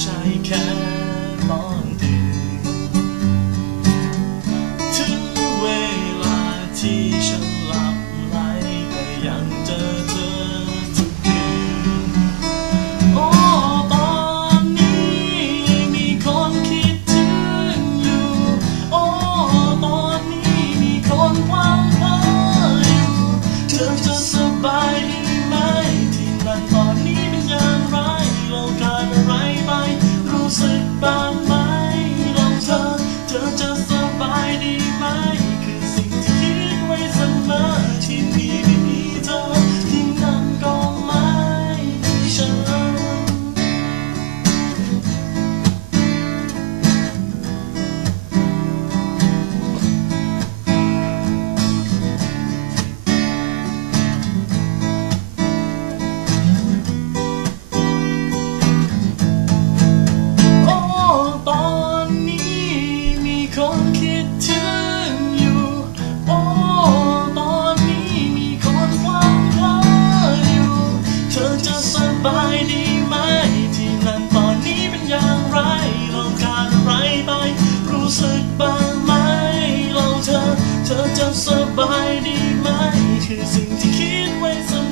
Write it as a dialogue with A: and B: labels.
A: ใช่แค่มอน by my คือสิ่งที่คิดไว้เสมอ